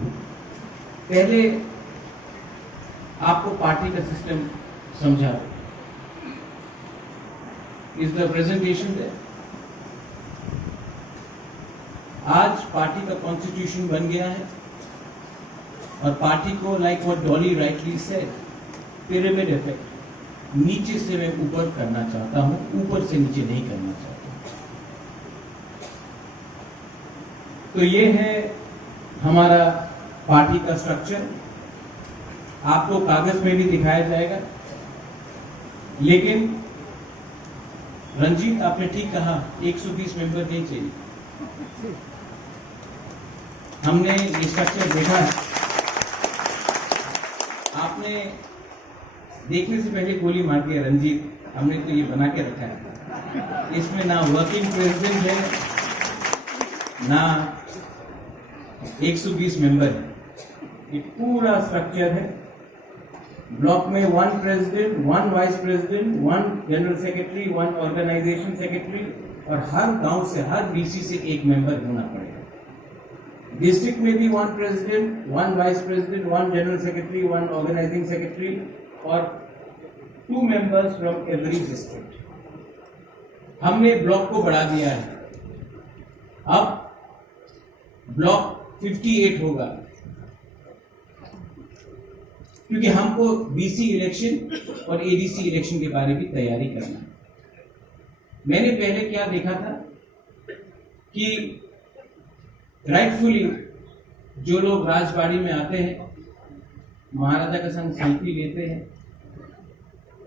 पहले आपको पार्टी का सिस्टम समझा। Is the presentation there? आज पार्टी का कॉन्स्टिट्यूशन बन गया है और पार्टी को, like what Dolly rightly said, pyramid effect, नीचे से मैं ऊपर करना चाहता हूं, ऊपर से नीचे नहीं करना चाहता। तो ये है हमारा पार्टी का स्ट्रक्चर। आपको कागज में भी दिखाया जाएगा। लेकिन रंजीत, आपने ठीक कहा, 120 मेंबर नहीं चाहिए। हमने ये स्ट्रक्चर देखा है। आपने देखने से पहले गोली मार दिया रंजीत, हमने तो ये बना के रखा है। इसमें ना वर्किंग प्रेसिडेंट है, ना 120 मेंबर है। ये पूरा स्ट्रक्चर है। ब्लॉक में 1 president, 1 vice president, 1 general secretary, 1 organisation secretary, और हर गांव से, हर डीसी से एक मेंबर होना पड़ेगा। डिस्ट्रिक्ट में भी 1 president, 1 vice president, 1 general secretary, 1 organising secretary और 2 मेंबर्स फ्रॉम एवरी डिस्ट्रिक्ट। हमने ब्लॉक को बढ़ा दिया है। अब ब्लॉक 58 होगा, क्योंकि हमको बीसी इलेक्शन और एडीसी इलेक्शन के बारे में तैयारी करना है। मैंने पहले क्या देखा था कि राइटफुली जो लोग राजबाड़ी में आते हैं, महाराजा का संग सेल्फी लेते हैं,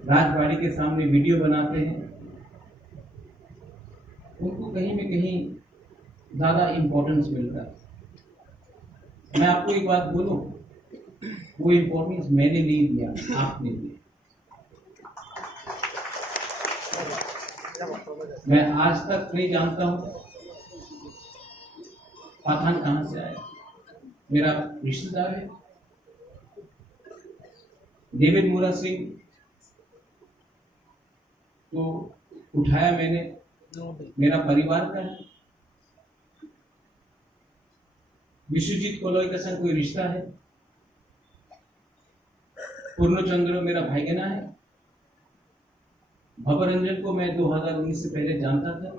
राजबाड़ी के सामने वीडियो बनाते हैं, उनको कहीं में कहीं ज्यादा इंपॉर्टेंस मिलता है। मैं आपको एक बात बोलूं, वो इंपॉर्टेंस मैंने नहीं दिया, आपने दिया। मैं आज तक नहीं जानता हूं पठान कहां से आया। मेरा रिश्तेदार है डेविड मूरा सिंह, तो उठाया मैंने, मेरा परिवार का है। विश्वजीत कोलोई का संग कोई रिश्ता है। पूर्णचंद्र मेरा भाईगना है। भवरंजन को मैं 2019 से पहले जानता था।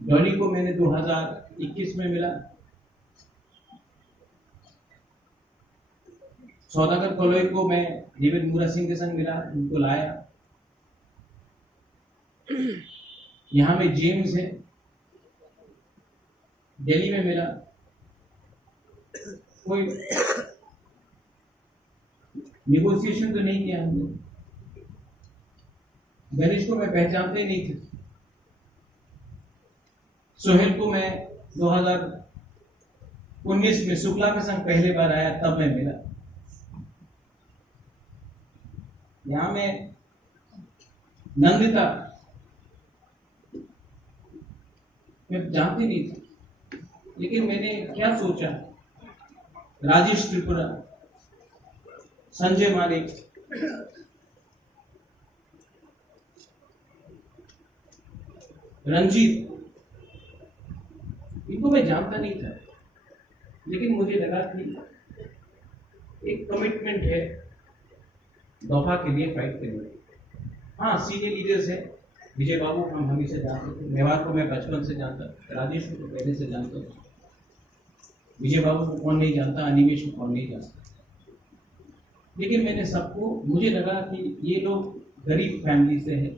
डॉली को मैंने 2021 में मिला। सौदागर कोलोई को मैं डेविड मूरा सिंह के संग मिला, उनको लाया। यहां में जेम्स है, दिल्ली में मिला। कोई निगोशिएशन तो नहीं किया हमने। गणेश को मैं पहचानते ही नहीं थे। सोहेल को मैं 2019 में शुक्ला के संग पहले बार आया, तब मैं मिला। यहां में नंदिता मैं जानती नहीं थी, लेकिन मैंने क्या सोचा, राजेश त्रिपुरा, संजय मालिक, रंजीत, इनको मैं जानता नहीं था, लेकिन मुझे लगा कि एक कमिटमेंट है दफा के लिए फाइट करने। हाँ, सीनियर लीडर्स है। विजय बाबू हम हमेशा जानते थे, मेवाड़ को मैं बचपन से जानता, राजेश को तो पहले से जानता था। विजय बाबू को कौन नहीं जानता, अनिमेश को कौन नहीं जानता। लेकिन मैंने सबको, मुझे लगा कि ये लोग गरीब फैमिली से है।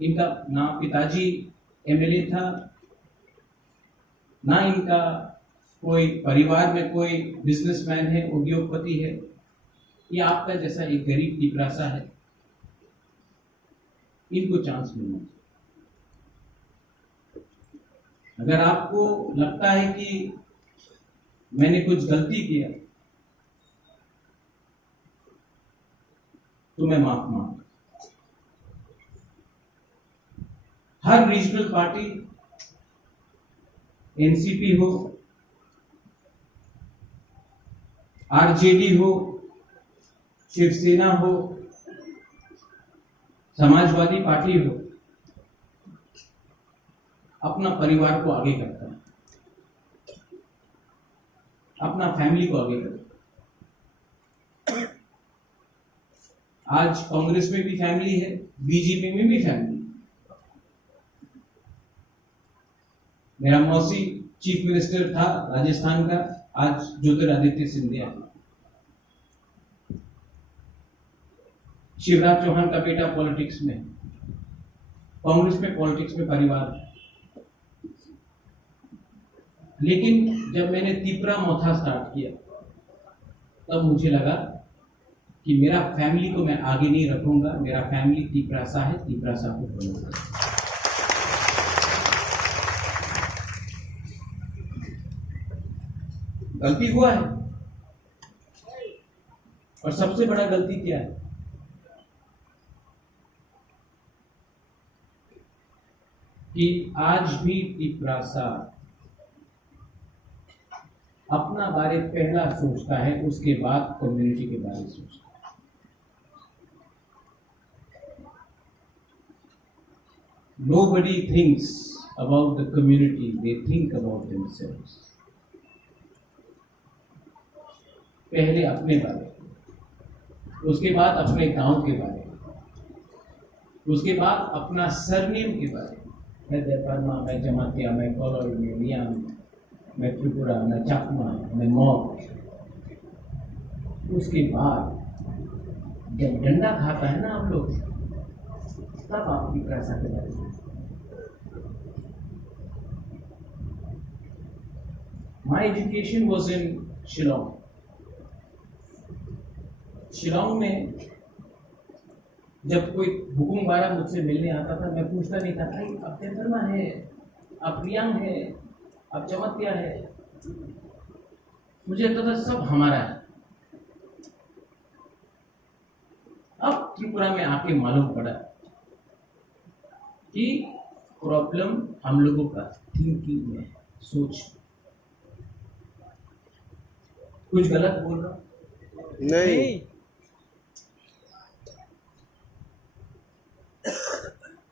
इनका ना पिताजी एमएलए था, ना इनका कोई परिवार में कोई बिजनेसमैन है, उद्योगपति है। ये आपका जैसा एक गरीब टिपरासा है। इनको चांस मिलना चाहिए। अगर आपको लगता है कि मैंने कुछ गलती किया, तो मैं माफ मांगता। हर रीजनल पार्टी, एनसीपी हो, आरजेडी हो, शिवसेना हो, समाजवादी पार्टी हो, अपना परिवार को आगे करता है। अपना फैमिली को आगे करें। आज कांग्रेस में भी फैमिली है, बीजेपी में भी फैमिली है। मेरा मौसी चीफ मिनिस्टर था राजस्थान का, आज ज्योतिरादित्य सिंधिया। शिवराज चौहान का बेटा पॉलिटिक्स में, कांग्रेस में, पॉलिटिक्स में परिवार है। लेकिन जब मैंने तीपरा मोथा स्टार्ट किया तब मुझे लगा कि मेरा फैमिली को मैं आगे नहीं रखूंगा, मेरा फैमिली तीपरासा है, तीपरासा को बनूंगा। गलती हुआ है, और सबसे बड़ा गलती क्या है? कि आज भी तीपरासा अपना बारे पहला सोचता है, उसके बाद कम्युनिटी के बारे में सोचता है। Nobody thinks about the community, they think about themselves. पहले अपने बारे में, उसके बाद अपने गांव के बारे में, उसके बाद अपना सरनेम के बारे में। मैं देवबर्मा, मैं जमातिया, मैं कॉलोर, मैं मियां, मैं त्रिपुरा, मैं चकमा, मैं मौक। उसके बाद जब डंडा खाता है ना आप लोग, तब आपकी पैसा के बारे में। My education was in Shillong. Shillong में जब कोई हुकुम वाला मुझसे मिलने आता था, मैं पूछता नहीं था, भाई आप देवबर्मा है, आप रियांग है, आप चमत्या है। मुझे लगता था सब हमारा है। अब त्रिपुरा में आके मालूम पड़ा कि प्रॉब्लम हम लोगों का थिंकिंग में, सोच। कुछ गलत बोल रहा नहीं।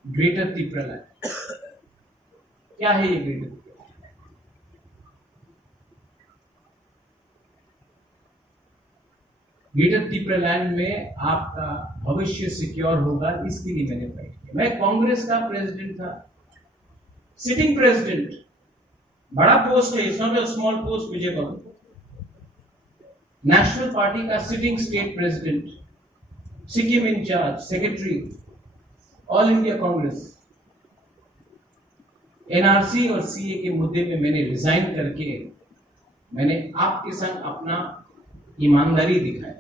ग्रेटर त्रिपुरा लैंड क्या है? ये ग्रेटर त्रिपुरा लैंड में आपका भविष्य सिक्योर होगा, इसके लिए मैंने फाइट किया। मैं कांग्रेस का प्रेसिडेंट था, सिटिंग प्रेसिडेंट, बड़ा पोस्ट है, it's not a small post Vijay Babu. National party का sitting state president, Sikkim incharge, secretary, all India Congress. NRC और सीए के मुद्दे में मैंने रिजाइन करके मैंने आपके संग अपना ईमानदारी दिखाया।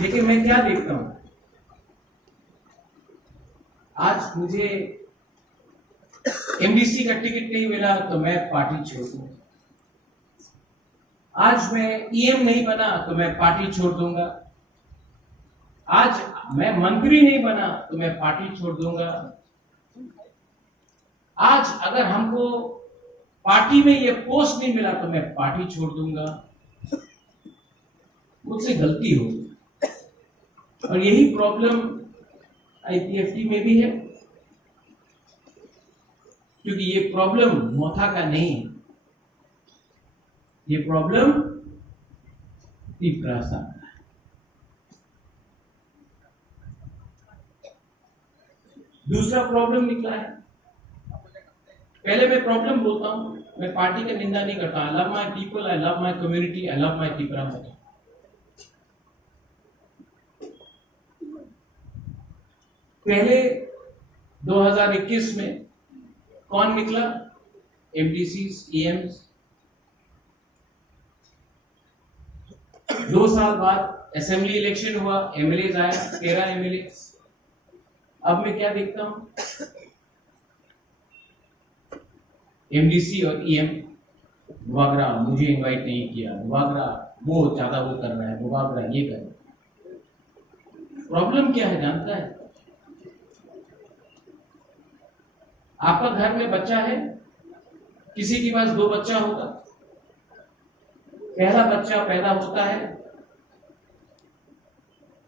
लेकिन मैं क्या देखता हूं, आज मुझे एमडीसी का टिकट नहीं मिला तो मैं पार्टी छोड़ दूंगा। आज मैं ईएम नहीं बना तो मैं पार्टी छोड़ दूंगा। आज मैं मंत्री नहीं बना तो मैं पार्टी छोड़ दूंगा। आज अगर हमको पार्टी में ये पोस्ट नहीं मिला तो मैं पार्टी छोड़ दूंगा। मुझसे गलती हो, और यही प्रॉब्लम आईपीएफटी में भी है, क्योंकि ये प्रॉब्लम मोथा का नहीं है, ये प्रॉब्लम तीपरासा का है। दूसरा प्रॉब्लम निकला है। पहले मैं प्रॉब्लम बोलता हूं, मैं पार्टी का निंदा नहीं करता। I love my people, I love my community, I love my Tripura Motha. पहले 2021 में कौन निकला? एमडीसीज, ईएम्स। 2 साल बाद असेंबली इलेक्शन हुआ, एमएलए आया, 13 एमएलए। अब मैं क्या देखता हूं, एमडीसी और ईएम, वागरा मुझे इनवाइट नहीं किया, वागरा वो ज्यादा वो कर रहा है, वो वागरा ये कर रहा है। प्रॉब्लम क्या है जानता है? आपका घर में बच्चा है, किसी के पास 2 बच्चा होगा। पहला बच्चा पैदा होता है,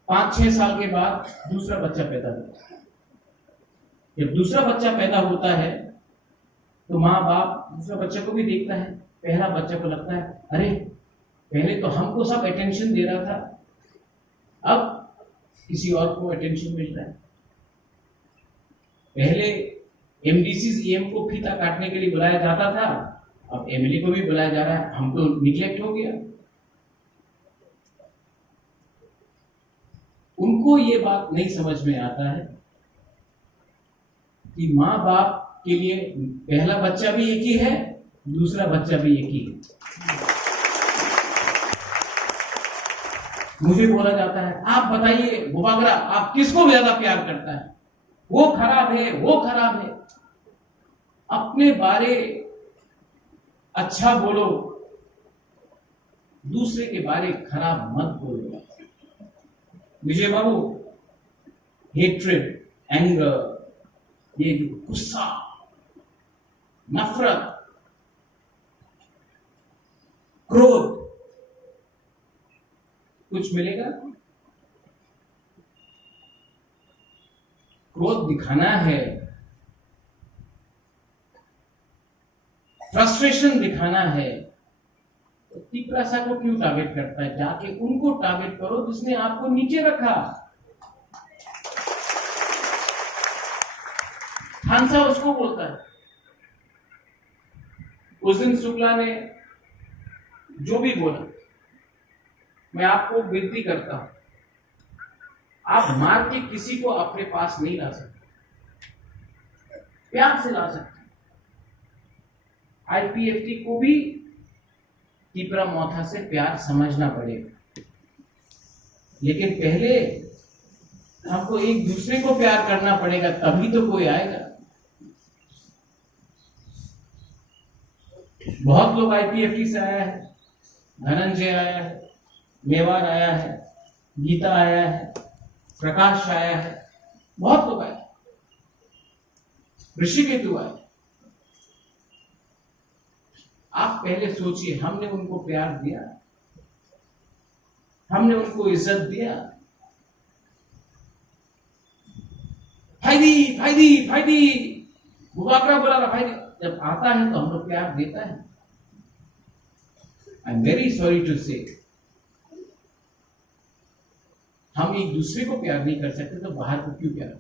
5-6 साल के बाद दूसरा बच्चा पैदा होता है। जब दूसरा बच्चा पैदा होता है तो माँ बाप दूसरा बच्चे को भी देखता है। पहला बच्चे को लगता है अरे पहले तो हमको सब अटेंशन दे रहा था, अब किसी और को अटेंशन मिल रहा है। पहले एमडीसी एम को फीता काटने के लिए बुलाया जाता था, अब एमएलए को भी बुलाया जा रहा है। हम तो निग्लेक्ट हो गया। उनको ये बात नहीं समझ में आता है कि माँ बाप के लिए पहला बच्चा भी एक ही है, दूसरा बच्चा भी एक ही है। मुझे बोला जाता है आप बताइए बुबागरा आप किसको ज्यादा प्यार करता है, वो खराब है, वो खराब है। अपने बारे अच्छा बोलो, दूसरे के बारे खराब मत बोलो। विजय बाबू, हेट्रेड, एंगर, ये जो गुस्सा, नफरत, क्रोध, कुछ मिलेगा? क्रोध दिखाना है, फ्रस्ट्रेशन दिखाना है, तो तीव्रता को क्यों टारगेट करता है? जाके उनको टारगेट करो जिसने आपको नीचे रखा। खानसा उसको बोलता है। उस दिन शुक्ला ने जो भी बोला, मैं आपको विनती करता हूं, आप मार के किसी को अपने पास नहीं ला सकते, प्यार से ला सकते। आईपीएफटी को भी तीपरा मोथा से प्यार समझना पड़ेगा, लेकिन पहले हमको एक दूसरे को प्यार करना पड़ेगा, तभी तो कोई आएगा। बहुत लोग आईपीएफटी से आया है, धनंजय आया है, मेवार आया है, गीता आया है, प्रकाश आया है, बहुत लोग आए, ऋषिकेतु आए। आप पहले सोचिए, हमने उनको प्यार दिया, हमने उनको इज्जत दिया। फायदी फायदी फायदी बुबागरा बोला भाई, जब आता है तो हम लोग प्यार देता है। I am very sorry to say, हम एक दूसरे को प्यार नहीं कर सकते तो बाहर को क्यों प्यार?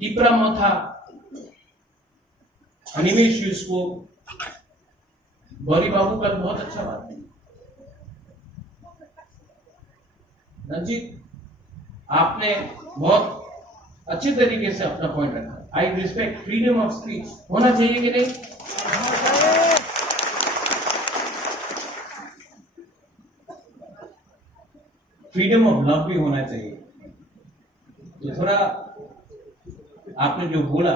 तीपरा मोथा, अनिमेश को, गौरी बाबू कल बहुत अच्छा बात है। रंजीत, आपने बहुत अच्छे तरीके से अपना पॉइंट रखा। I respect freedom of speech, होना चाहिए कि नहीं? फ्रीडम ऑफ लव भी होना चाहिए। तो थोड़ा आपने जो बोला,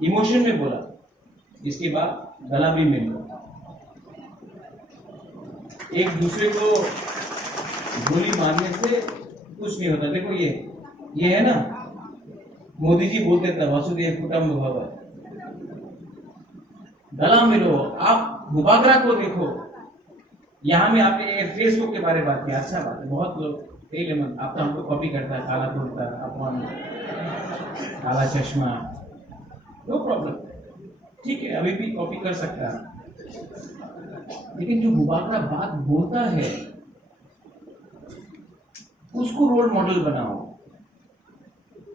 इमोशन में बोला, इसके बाद गला भी मिल गया। एक दूसरे को गोली मारने से कुछ नहीं होता। देखो ये है ना, मोदी जी बोलते थे वसुधैव कुटुंबकम, गला मिलो। आप बुबागरा को देखो, यहाँ में आपने फेसबुक के बारे में बात किया, अच्छा बात है। बहुत लोग आप तो हमको कॉपी करता है, काला कुर्ता, अपमान, काला चश्मा, नो प्रॉब्लम, ठीक है, अभी भी कॉपी कर सकता है। लेकिन जो बुबागरा बात बोलता है उसको रोल मॉडल बनाओ।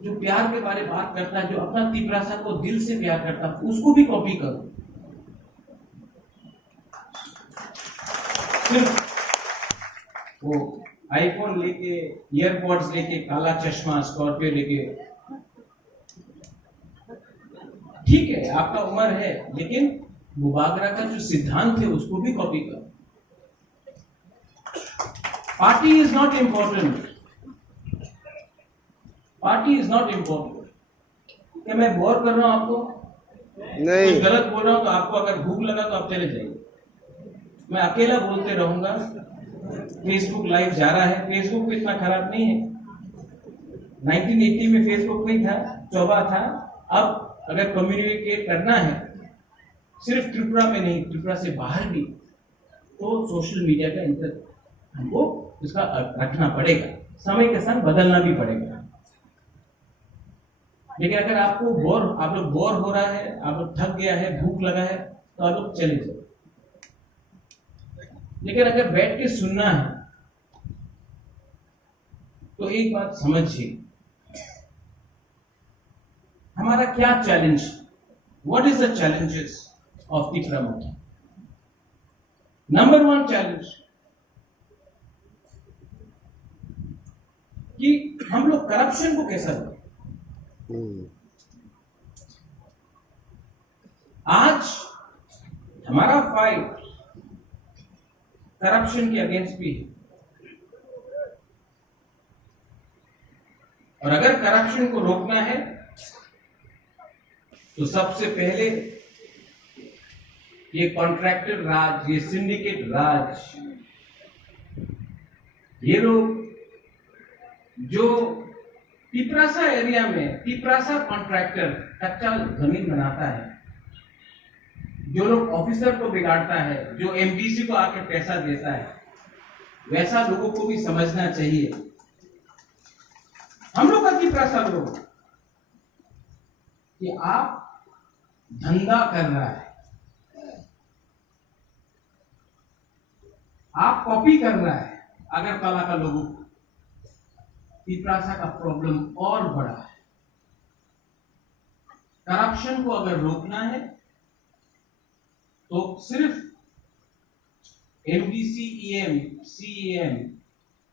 जो प्यार के बारे में बात करता है, जो अपना तीव्रता को दिल से प्यार करता है, उसको भी कॉपी करो। सिर्फ वो आईफोन लेके, ईयरपॉड्स लेके, काला चश्मा, स्कॉर्पियो लेके, ठीक है आपका उम्र है, लेकिन बुबागरा का जो सिद्धांत है उसको भी कॉपी करो। Party is not important, party is not important. क्या मैं बोर कर रहा हूं आपको? नहीं। कुछ गलत बोल रहा हूं तो आपको अगर भूख लगा तो आप चले जाइए, मैं अकेला बोलते रहूंगा। फेसबुक लाइव जा रहा है, फेसबुक इतना खराब नहीं है। 1980 में फेसबुक नहीं था, चौबा था। अब अगर कम्युनिकेट करना है सिर्फ त्रिपुरा में नहीं, त्रिपुरा से बाहर भी, तो सोशल मीडिया का हमको इसका रखना पड़ेगा, समय के साथ बदलना भी पड़ेगा। लेकिन अगर आप लोग बोर हो रहा है, आप लोग थक गया है, भूख लगा है, तो आप लोग चले जाओ। लेकिन अगर बैठ के सुनना है तो एक बात समझिए, हमारा क्या challenge, what is the challenges of Tipra Motha? Number 1 challenge कि हम लोग करप्शन को कैसा रोकें। आज हमारा फाइट करप्शन के अगेंस्ट भी है, और अगर करप्शन को रोकना है तो सबसे पहले ये कॉन्ट्रैक्टर राज, ये सिंडिकेट राज, ये लोग जो तिपरासा एरिया में तिपरासा कॉन्ट्रैक्टर कच्चा जमीन बनाता है, जो लोग ऑफिसर को बिगाड़ता है, जो एमडीसी को आके पैसा देता है, वैसा लोगों को भी समझना चाहिए। हम लोग का तिपरासा लोग कि आप धंधा कर रहा है, आप कॉपी कर रहा है अगरतला का लोगों को, तिपरासा का प्रॉब्लम और बड़ा है। करप्शन को अगर रोकना है तो सिर्फ एमडीसी, ईएम, सीएम,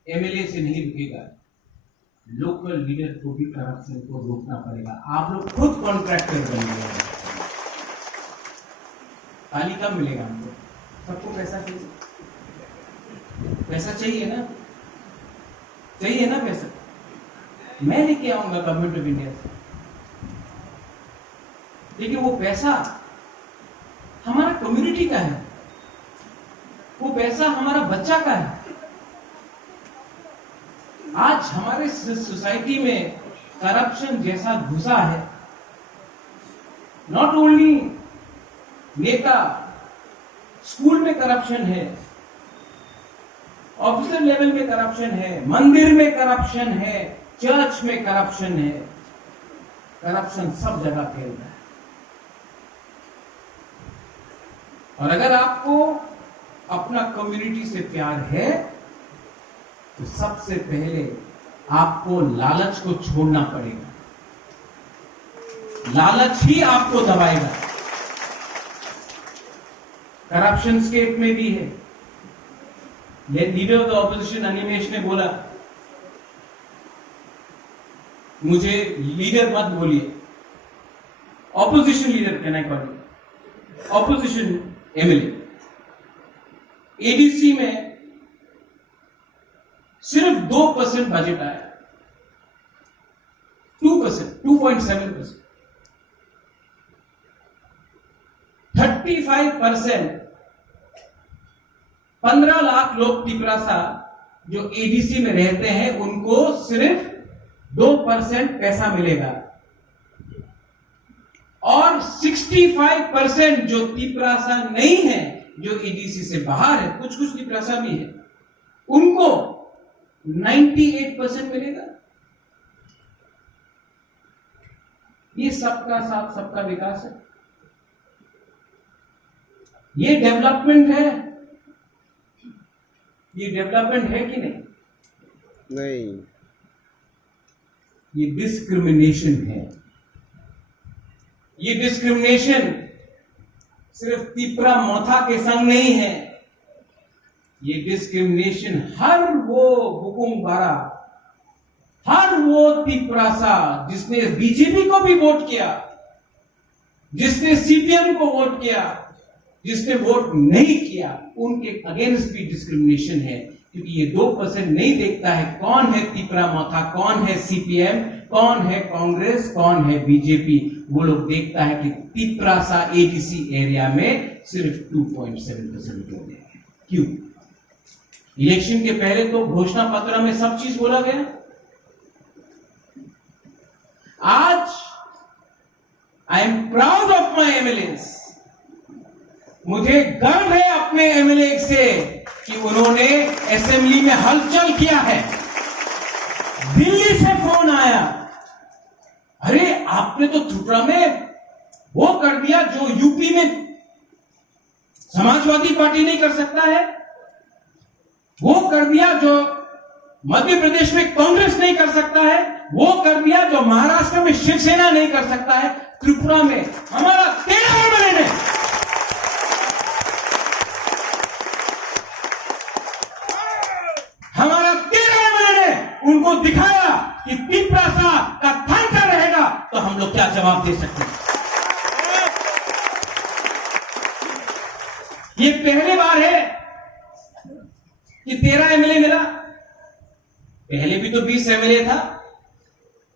एमएलए से नहीं रुकेगा, लोकल लीडर को भी करप्शन को रोकना पड़ेगा। आप लोग खुद कॉन्ट्रैक्टर बनिए। ताली कब मिलेगा हमको? सबको पैसा चाहिए, पैसा चाहिए ना, चाहिए ना पैसा। मैं लेके आऊंगा गवर्नमेंट ऑफ इंडिया से, लेकिन वो पैसा हमारा कम्युनिटी का है, वो पैसा हमारा बच्चा का है। आज हमारे सोसाइटी में करप्शन जैसा घुसा है, नॉट ओनली नेता, स्कूल में करप्शन है, ऑफिसर लेवल में करप्शन है, मंदिर में करप्शन है, चर्च में करप्शन है, करप्शन सब जगह फैल रहा है। और अगर आपको अपना कम्युनिटी से प्यार है तो सबसे पहले आपको लालच को छोड़ना पड़ेगा। लालच ही आपको दबाएगा। करप्शन स्टेट में भी है। Leader of the opposition Animesh ने बोला, मुझे लीडर मत बोलिए, opposition leader can I call you, opposition MLA. ADC में सिर्फ 2% बजट आया, 2%, 2.7%। 35%, 15 लाख लोग तिपरासा जो एडीसी में रहते हैं, उनको सिर्फ 2% पैसा मिलेगा, और 65% जो तिपरासा नहीं है, जो एडीसी से बाहर है, कुछ कुछ तिपरासा भी है, उनको 98% मिलेगा। ये सबका साथ सबका विकास है, ये डेवलपमेंट है। ये डेवलपमेंट है कि नहीं? नहीं, ये डिस्क्रिमिनेशन है। ये डिस्क्रिमिनेशन सिर्फ तिपरा मोथा के संग नहीं है, ये डिस्क्रिमिनेशन हर वो हुकुमबारा, हर वो तिपरासा जिसने बीजेपी को भी वोट किया, जिसने सीपीएम को वोट किया, जिसने वोट नहीं किया, उनके अगेंस्ट भी डिस्क्रिमिनेशन है। क्योंकि ये 2% नहीं देखता है कौन है तिपरा मोथा, कौन है सीपीएम, कौन है कांग्रेस, कौन है बीजेपी। वो लोग देखता है कि तिपरासा एडीसी एरिया में सिर्फ 2.7% वोट है। क्यों? इलेक्शन के पहले तो घोषणा पत्र में सब चीज बोला गया। आज I am proud of my MLAs. मुझे गर्व है अपने एमएलए से कि उन्होंने असेंबली में हलचल किया है। दिल्ली से फोन आया, अरे आपने तो त्रिपुरा में वो कर दिया जो यूपी में समाजवादी पार्टी नहीं कर सकता है, वो कर दिया जो मध्य प्रदेश में कांग्रेस नहीं कर सकता है, वो कर दिया जो महाराष्ट्र में शिवसेना नहीं कर सकता है। त्रिपुरा में हमारा 13 एमएलए ने उनको दिखाया कि पिपरासा का थांचा रहेगा तो हम लोग क्या जवाब दे सकते हैं। ये पहली बार है कि 13 एमएलए मिला, पहले भी तो 20 एमएलए था,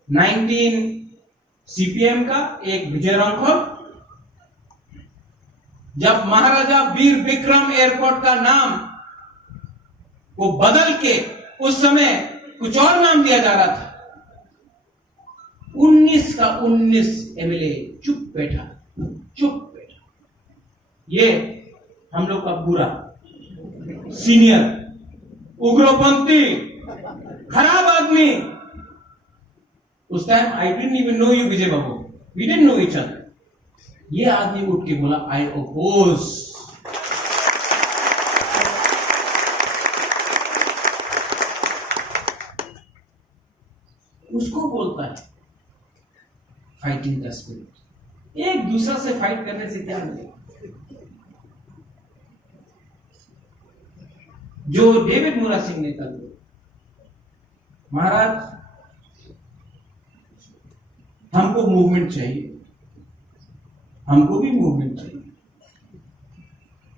19 सीपीएम का, एक विजय राघव। जब महाराजा वीर विक्रम एयरपोर्ट का नाम को बदल के उस समय कुछ और नाम दिया जा रहा था, 19 का 19 एमएलए चुप बैठा। ये हम लोग का बुरा सीनियर उग्रपंथी खराब आदमी, उस time I didn't even know you Vijay Babu, we didn't know each other. ये आदमी उठ के बोला आई ओपोज। उसको बोलता है फाइटिंग का स्पिरिट। एक दूसरा से फाइट करने से क्या मिलेगा? जो डेविड मुरा सिंह ने कल, महाराज हमको मूवमेंट चाहिए, हमको भी मूवमेंट चाहिए,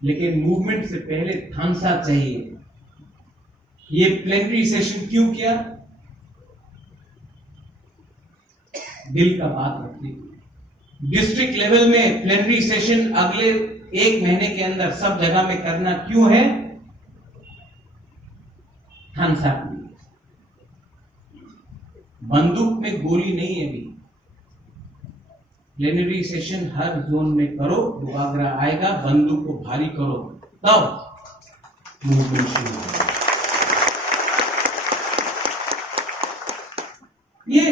लेकिन मूवमेंट से पहले थांसा चाहिए। ये प्लेनरी सेशन क्यों किया? दिल का बात रखिए। डिस्ट्रिक्ट लेवल में प्लेनरी सेशन अगले 1 महीने के अंदर सब जगह में करना क्यों है? थांसा बंदूक में गोली नहीं है अभी। प्लेनरी सेशन हर जोन में करो, बुआगरा आएगा, बंदूक को भारी करो, तब मूवमेंट शुरू होगा। ये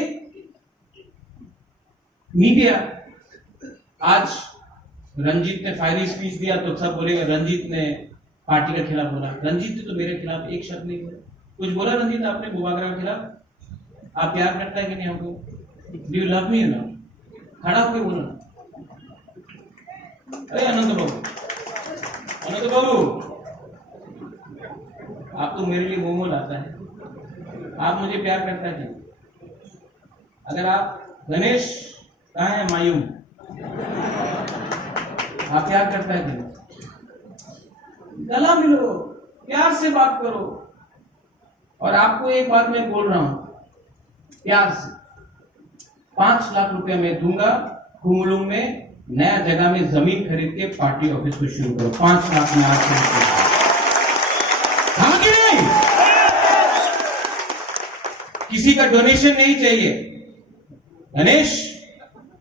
मीडिया आज रंजीत ने फायरी स्पीच दिया तो सब बोलेगा रंजीत ने पार्टी के खिलाफ बोला। रंजीत ने तो मेरे खिलाफ एक शब्द नहीं बोला। कुछ बोला रंजीत आपने बुआगरा के खिलाफ? आप प्यार करता है कि नहीं हमको? Do you love me? ना खड़ा होकर बोलो ना। अरे अनंत बाबू, अनंत बाबू, आप तो मेरे लिए मोमो लाता है। आप मुझे प्यार करता है? अगर आप गणेश कहाँ है? मायूम, आप प्यार करता है कि? गला मिलो, प्यार से बात करो। और आपको एक बात मैं बोल रहा हूं, प्यार से 5 लाख रुपया मैं दूंगा, कुमुलुंग में नया जगह में जमीन खरीद के पार्टी ऑफिस को शुरू करो। 5 लाख में आप हाँ कि नहीं? किसी का डोनेशन नहीं चाहिए। गणेश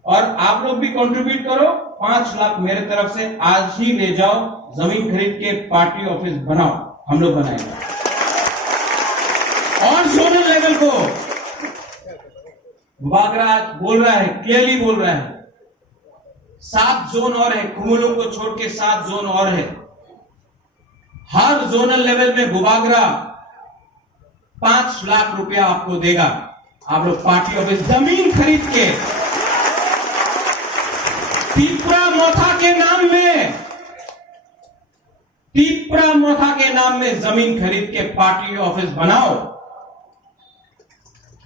और आप लोग भी कंट्रीब्यूट करो, 5 लाख मेरे तरफ से आज ही ले जाओ, जमीन खरीद के पार्टी ऑफिस बनाओ, हम लोग बनाएंगे। और जोनल लेवल को बुआगरा बोल रहा है, क्लियरली बोल रहा है, 7 जोन और है, कुमुलुंग को छोड़ के 7 जोन और है। हर जोनल लेवल में बुआगरा 5 लाख रुपया आपको देगा। आप लोग पार्टी ऑफिस जमीन खरीद के टिपरा मोथा के नाम में जमीन खरीद के पार्टी ऑफिस बनाओ।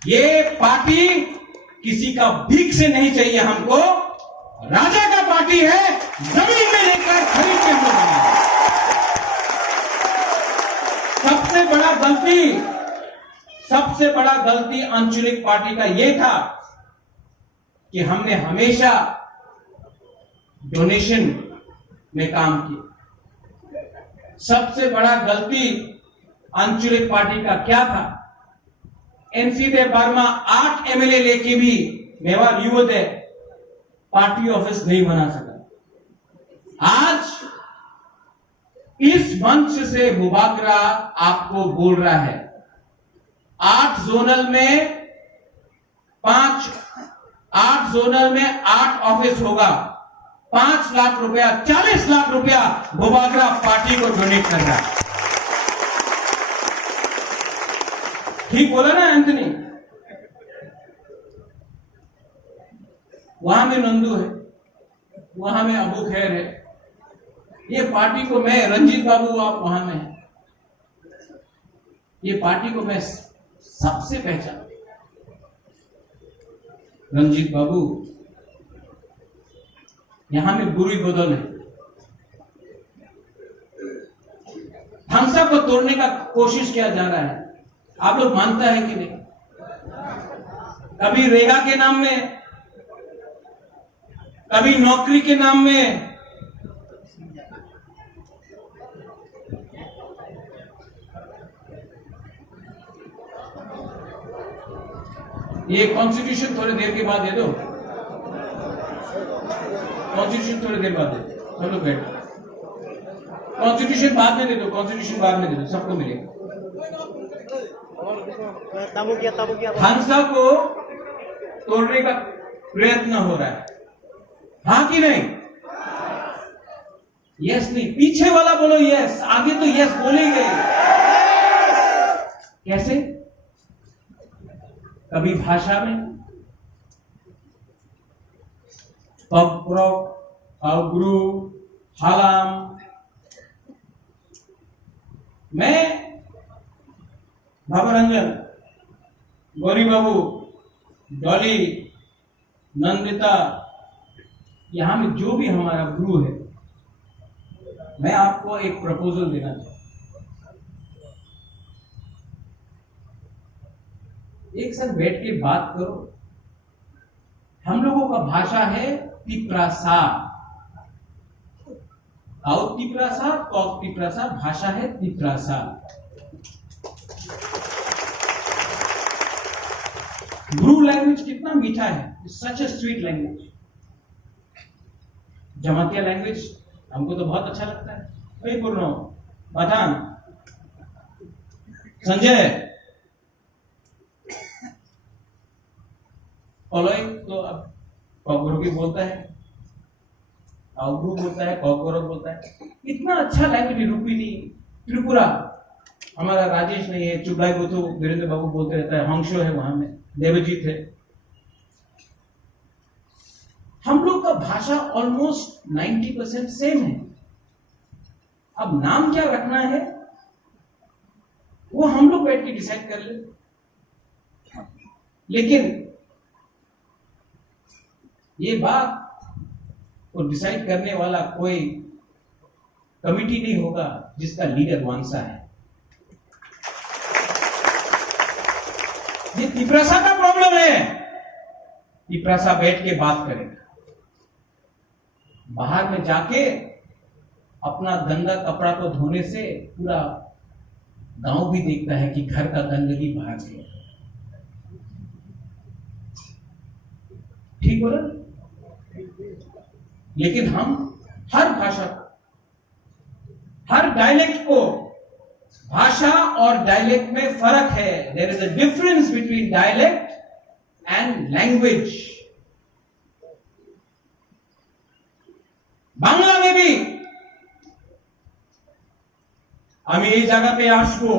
ये पार्टी किसी का भीख से नहीं चाहिए हमको, राजा का पार्टी है, जमीन में लेकर खरीद के हम बनाए। सबसे बड़ा गलती आंचलिक पार्टी का यह था कि हमने हमेशा डोनेशन में काम किया। सबसे बड़ा गलती आंचलिक पार्टी का क्या था? एनसी देव वर्मा 8 एमएलए लेके भी मेवाड़ युवदय पार्टी ऑफिस नहीं बना सका। आज इस मंच से बुआगरा आपको बोल रहा है, 8 जोनल में 5 8 जोनल में 8 ऑफिस होगा। 5 लाख रुपया, 40 लाख रुपया गोबागरा पार्टी को डोनेट कर रहा है। ठीक बोला ना एंथनी? वहां में नंदू है, वहां में अबू खैर है। ये पार्टी को मैं, रंजीत बाबू आप वहां में हैं, ये पार्टी को मैं सबसे पहचान। रंजीत बाबू, यहां में बुरी बदल है। ढांचा को तोड़ने का कोशिश किया जा रहा है। आप लोग मानता है कि नहीं? कभी रेगा के नाम में, कभी नौकरी के नाम में, ये कॉन्स्टिट्यूशन थोड़ी देर के बाद दे दो, कॉन्स्टिट्यूशन थोड़ी देर बाद दे दो, चलो बैठो। कॉन्स्टिट्यूशन बाद में दे दो, कॉन्स्टिट्यूशन बाद में दे दो, सबको मिलेगा। हंसा को तोड़ने का प्रयत्न हो रहा है, हाँ कि नहीं? यस नहीं, पीछे वाला बोलो यस, आगे तो यस बोलेंगे। कैसे? कभी भाषा में गुरु हालाम। मैं बाबा रंजन, गौरी बाबू, डॉली, नंदिता, यहां में जो भी हमारा गुरु है, मैं आपको एक प्रपोजल देना चाहता हूं। एक साथ बैठ के बात करो। हम लोगों का भाषा है तिप्रासा, आओ तिप्रासा, कॉक तिप्रासा, भाषा है तिप्रासा। गुरु लैंग्वेज कितना मीठा है, such a sweet language. Jamatia language हमको तो बहुत अच्छा लगता है। वही बोल रहा हूं, पठान, संजय, पलोई तो अब कॉकरोगी बोलता है, आउग्रू बोलता है, कॉकरोग बोलता है। इतना अच्छा लैंग्वेज। रूपिनी, त्रिपुरा, हमारा राजेश नहीं है, चुगलाई बोतो वीरेंद्र बाबू बोलते रहता है, हंसो है वहां में, देवजीत है। हम लोग का भाषा ऑलमोस्ट 90% सेम है। अब नाम क्या रखना है वो हम लोग बैठ के डिसाइड कर ले। लेकिन ये बात को डिसाइड करने वाला कोई कमिटी नहीं होगा जिसका लीडर वांसा है। ये तिप्रासा का प्रॉब्लम है। तिप्रासा बैठ के बात करेगा, बाहर में जाके अपना गंदा कपड़ा को धोने से पूरा गांव भी देखता है कि घर का गंदगी बाहर गया। ठीक बोला? लेकिन हम हर भाषा को, हर डायलेक्ट को, भाषा और डायलेक्ट में फर्क है। There is a difference between dialect and language. Bangla में भी আমি এই জায়গাতে আসবো,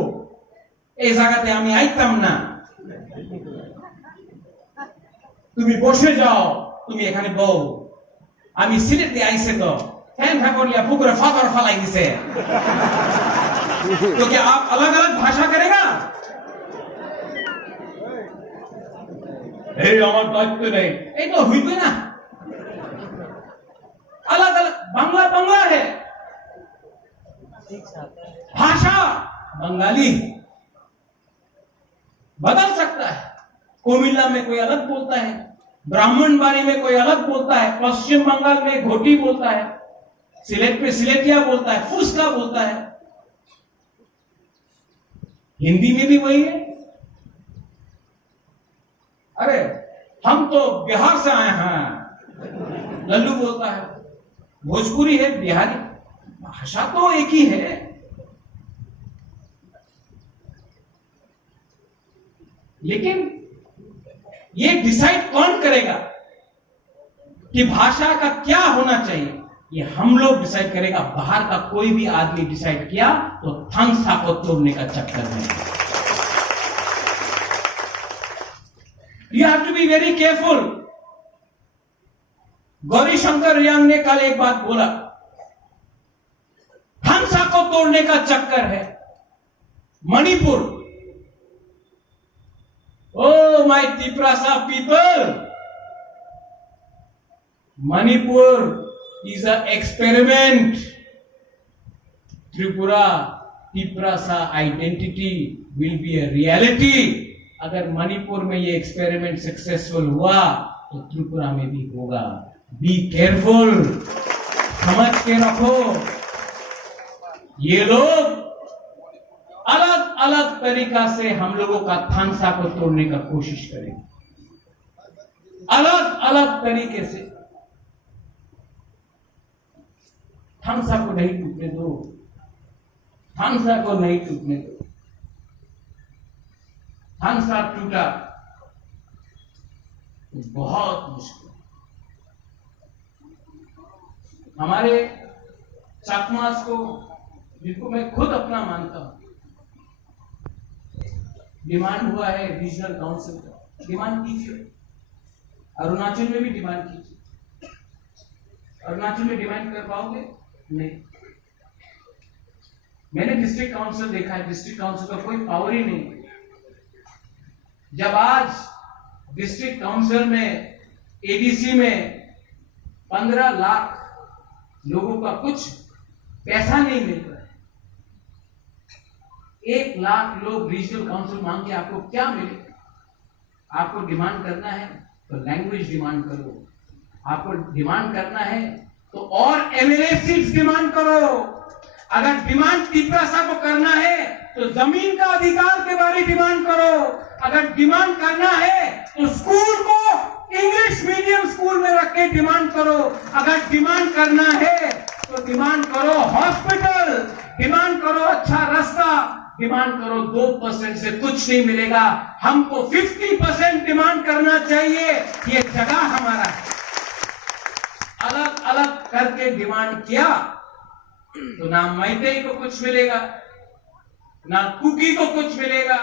এই জায়গাতে আমি আইতাম না, তুমি বসে যাও, তুমি এখানে বউ, আমি সিলেটে আইছে তো ফ্যান ঠাকুরিয়া পুকুরে ফাতর ফালাই দিছে। तो क्या आप अलग अलग भाषा करेगा? আমার দায়িত্ব নেই, এই তো হইবে না। अलग अलग बांग्ला बांग्ला है, भाषा बंगाली बदल सकता है। कोमिल्ला में कोई अलग बोलता है, ब्राह्मणबाड़ी में कोई अलग बोलता है, पश्चिम बंगाल में घोटी बोलता है, सिलेट में सिलेटिया बोलता है, फुसका बोलता है। हिंदी में भी वही है। अरे हम तो बिहार से आए हैं, लल्लू बोलता है। भोजपुरी है, बिहारी, भाषा तो एक ही है। लेकिन ये डिसाइड कौन करेगा? कि भाषा का क्या होना चाहिए, ये हम लोग डिसाइड करेगा। बाहर का कोई भी आदमी डिसाइड किया तो थांगसा को तोड़ने का चक्कर में। You have to be very careful. Gaurishankar Reang ने कल एक बात बोला, थांगसा को तोड़ने का चक्कर है। Manipur, oh my Tiprasa people, Manipur is an experiment. Tripura, Tiprasa identity will be a reality. अगर मणिपुर में ये एक्सपेरिमेंट सक्सेसफुल हुआ तो त्रिपुरा में भी होगा। बी केयरफुल, समझ के रखो। ये लोग अलग अलग तरीका से हम लोगों का थांगसा को तोड़ने का कोशिश करेंगे, अलग अलग तरीके से। थांगसा को नहीं टूटने दो, थांगसा को नहीं टूटने दो। थांगसा टूटा तो बहुत मुश्किल। हमारे चाकमास को, जिनको मैं खुद अपना मानता हूं, डिमांड हुआ है रीजनल काउंसिल का, डिमांड कीजिए। अरुणाचल में भी डिमांड कीजिए। अरुणाचल में डिमांड कर पाओगे? नहीं। मैंने डिस्ट्रिक्ट काउंसिल देखा है, डिस्ट्रिक्ट काउंसिल का कोई पावर ही नहीं। जब आज डिस्ट्रिक्ट काउंसिल में, एडीसी में 15 लाख लोगों का कुछ पैसा नहीं मिल रहा है, 1 लाख लोग रीजनल काउंसिल मांग के आपको क्या मिलेगा? आपको डिमांड करना है तो लैंग्वेज डिमांड करो, आपको डिमांड करना है तो और एमएलए सीट्स डिमांड करो। अगर डिमांड तिप्रासा को करना है तो जमीन का अधिकार के बारे डिमांड करो। अगर डिमांड करना है तो स्कूल को इंग्लिश मीडियम स्कूल में रख के डिमांड करो। अगर डिमांड करना है तो डिमांड करो हॉस्पिटल, डिमांड करो अच्छा रास्ता, डिमांड करो। 2% से कुछ नहीं मिलेगा, हमको 50% डिमांड करना चाहिए। ये जगह हमारा है। अलग अलग करके डिमांड किया तो ना मैतेई को कुछ मिलेगा, ना कुकी को कुछ मिलेगा,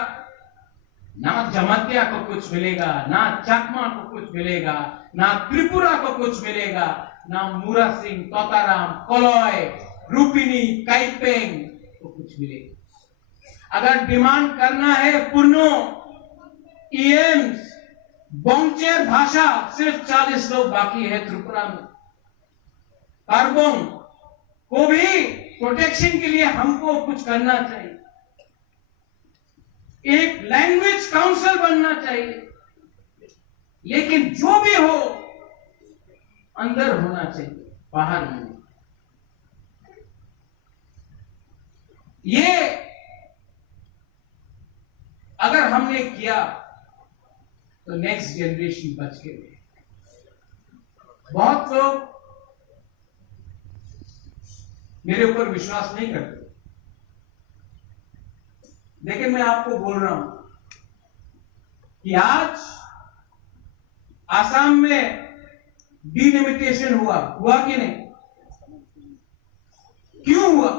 ना जमातिया को कुछ मिलेगा, ना चकमा को कुछ मिलेगा, ना त्रिपुरा को कुछ मिलेगा, ना मुरा सिंह, तोताराम, कोलोय, रूपिनी, काइपेंग को कुछ मिलेगा। अगर डिमांड करना है पुर्नो, ईएम्स, बोंगचेर भाषा, सिर्फ 40 लोग बाकी है त्रिपुरा में। कार्बोंग को भी प्रोटेक्शन के लिए हमको कुछ करना चाहिए। एक लैंग्वेज काउंसिल बनना चाहिए। लेकिन जो भी हो अंदर होना चाहिए, बाहर नहीं। ये अगर हमने किया तो नेक्स्ट जनरेशन बच के रहे। बहुत लोग मेरे ऊपर विश्वास नहीं करते, लेकिन मैं आपको बोल रहा हूं कि आज आसाम में डिलिमिटेशन हुआ कि नहीं? क्यों हुआ?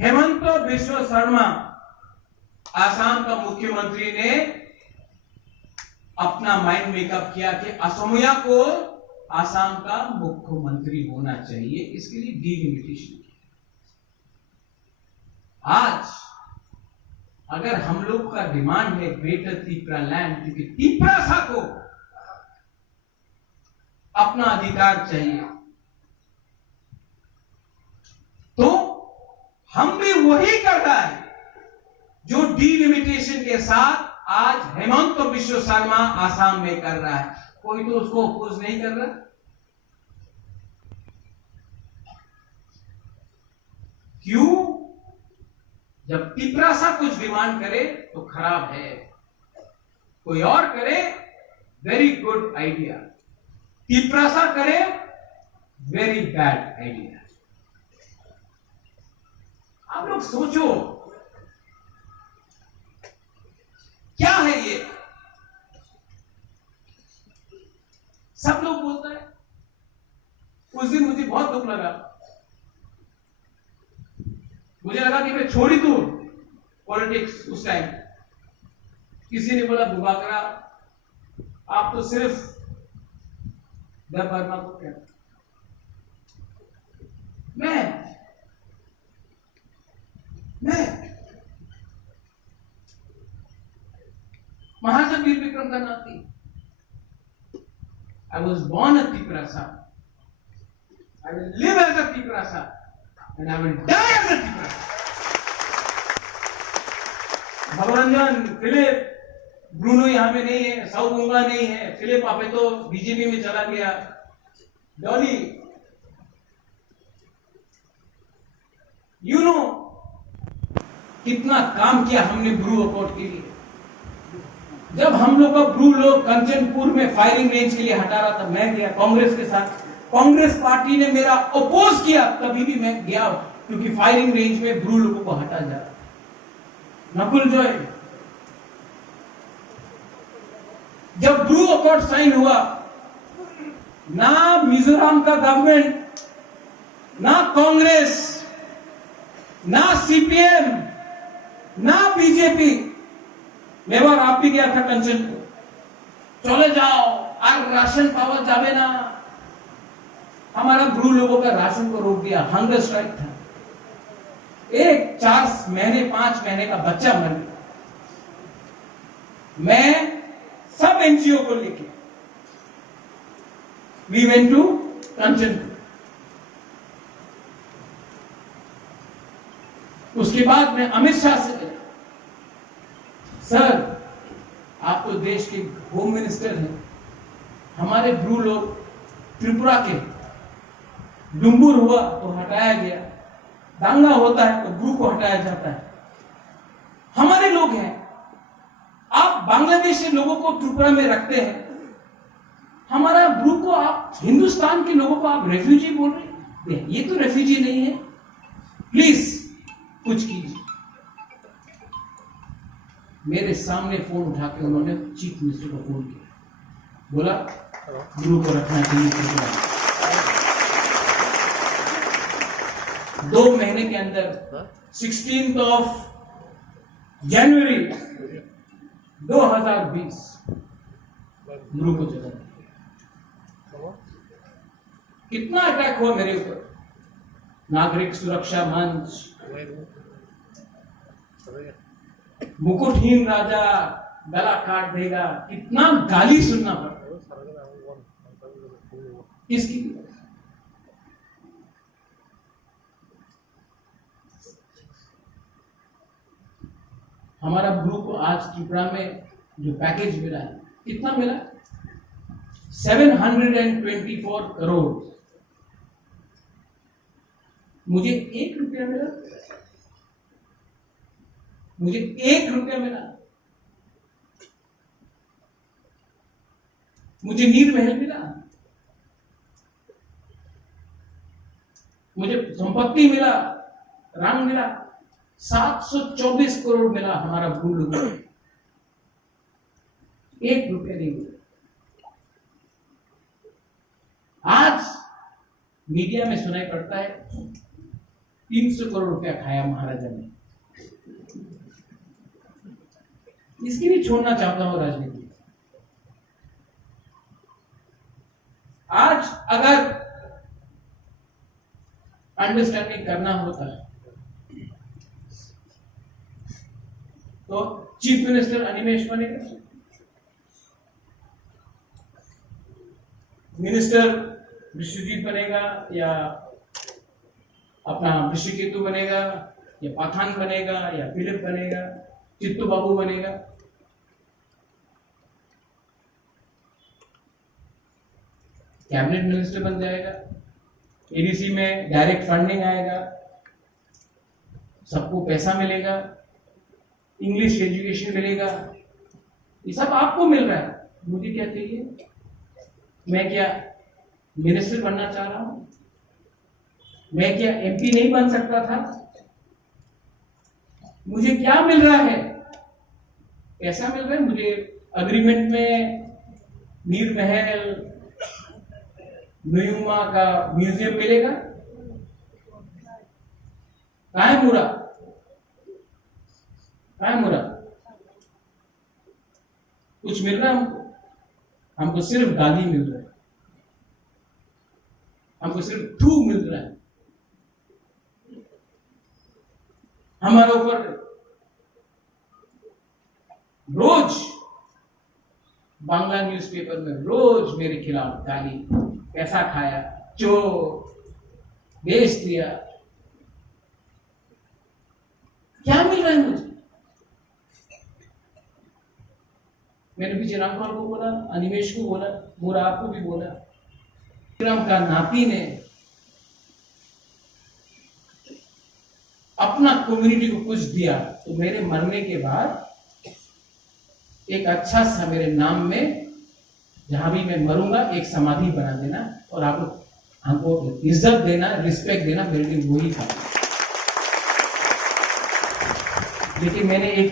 हेमंत बिश्व शर्मा आसाम का मुख्यमंत्री ने अपना माइंड मेकअप किया कि असमिया को आसाम का मुख्यमंत्री होना चाहिए, इसके लिए डिलिमिटेशन किया। आज अगर हम लोग का डिमांड है ग्रेटर तिप्रा लैंड, क्योंकि तिप्रासा को अपना अधिकार चाहिए, तो हम भी वही कर रहा है जो डिलिमिटेशन के साथ आज हेमंत बिश्व शर्मा आसाम में कर रहा है। कोई तो उसको अपोज नहीं कर रहा। क्यों? जब तिप्रासा कुछ डिमांड करे तो खराब है, कोई और करे वेरी गुड आइडिया, तिप्रासा करे वेरी बैड आइडिया। आप लोग सोचो क्या है ये? सब लोग बोलता है। उस दिन मुझे बहुत दुख लगा, मुझे लगा कि मैं छोड़ ही दूं पॉलिटिक्स। उस टाइम किसी ने बोला बुबाकरा आप तो सिर्फ दर भरना को क्या। मैं महाराजा वीर विक्रम का नाती। I was born a Tiprasa. I will live as a Tiprasa and I will die as a Tiprasa. Bhagwaranjan, Philip, Bruno यहाँ में नहीं है, साउ गुंगा नहीं है, फिलिप आपे तो बीजेपी में चला गया, डॉली, यू नो कितना काम किया हमने ब्रू अकॉर्ड के लिए। जब हम लोग का ब्रू लोग कंचनपुर में फायरिंग रेंज के लिए हटा रहा था, मैं गया कांग्रेस के साथ। कांग्रेस पार्टी ने मेरा अपोज किया, तभी भी मैं गया, क्योंकि फायरिंग रेंज में ब्रू लोगों को हटा जा रहा। नकुल जॉय, जब ब्रू अकॉर्ड साइन हुआ, ना मिजोरम का गवर्नमेंट, ना कांग्रेस, ना सीपीएम, ना बीजेपी, मेवार आप भी गया था कंचनपुर, चले जाओ और राशन पावर जावे ना। हमारा ब्रू लोगों का राशन को रोक दिया, हंगर स्ट्राइक था। एक 4 महीने 5 महीने का बच्चा मर गया। मैं सब एनजीओ को लेके वी वेंट टू कंचनपुर। उसके बाद मैं अमित शाह से गया, सर आप तो देश के होम मिनिस्टर हैं, हमारे ब्रू लोग त्रिपुरा के डुम्बुर हुआ तो हटाया गया, दांगा होता है तो ब्रू को हटाया जाता है, हमारे लोग हैं, आप बांग्लादेशी लोगों को त्रिपुरा में रखते हैं, हमारा ब्रू को आप हिंदुस्तान के लोगों को आप रेफ्यूजी बोल रहे हैं। ये तो रेफ्यूजी नहीं है, प्लीज कुछ कीजिए। मेरे सामने फोन उठा के उन्होंने चीफ मिनिस्टर को फोन किया, बोला ब्रू को रखना चाहिए। 2 महीने के अंदर 16 जनवरी 2020 ब्रू को जला। कितना अटैक हुआ मेरे ऊपर, नागरिक सुरक्षा मंच, मुकुटहीन राजा गला काट देगा, कितना गाली सुनना पड़ा। किसकी? हमारा ब्रू को आज त्रिपुरा में जो पैकेज मिला है, कितना मिला? 724 करोड़। मुझे 1 रुपया मिला, मुझे 1 रुपया मिला। मुझे नीर महल मिला, मुझे संपत्ति मिला, रंग मिला, 724 करोड़ मिला हमारा ब्रू लोगों को, 1 रुपया नहीं मिला। आज मीडिया में सुनाई पड़ता है 300 करोड़ रुपया खाया महाराजा ने। इसकी भी छोड़ना चाहता हूं राजनीति। आज अगर अंडरस्टैंडिंग करना होता है तो चीफ मिनिस्टर अनिमेश बनेगा, मिनिस्टर विश्वजीत बनेगा, या अपना ऋषिकेतु बनेगा, या पाठान बनेगा, या फिलिप बनेगा, चित्तू बाबू बनेगा। कैबिनेट मिनिस्टर बन जाएगा, एडीसी में डायरेक्ट फंडिंग आएगा, सबको पैसा मिलेगा, इंग्लिश एजुकेशन मिलेगा, ये सब आपको मिल रहा है। मुझे क्या चाहिए? मैं क्या मिनिस्टर बनना चाह रहा हूं? मैं क्या एमपी नहीं बन सकता था? मुझे क्या मिल रहा है? कैसा मिल रहा है मुझे? अग्रीमेंट में नीर महल, न्यूमा का म्यूजियम मिलेगा? कहाँ है मुरा? कहाँ है मुरा? कुछ मिल रहा है हमको? हमको सिर्फ गाली मिल रहा है, हमको सिर्फ थू मिल रहा है। हमारे ऊपर रोज बांग्ला न्यूज़पेपर में रोज मेरे खिलाफ गाली, पैसा खाया, चोर, बेच दिया। क्या मिल रहा है मुझे? मैंने पीछे रामपाल को बोला, अनिमेश को बोला, मोरा आपको भी बोला, राम का नाती ने अपना कम्युनिटी को कुछ दिया, तो मेरे मरने के बाद एक अच्छा सा मेरे नाम में, जहां भी मैं मरूंगा, एक समाधि बना देना और आप लोग हमको इज्जत देना, रिस्पेक्ट देना, मेरे लिए वही था। लेकिन मैंने एक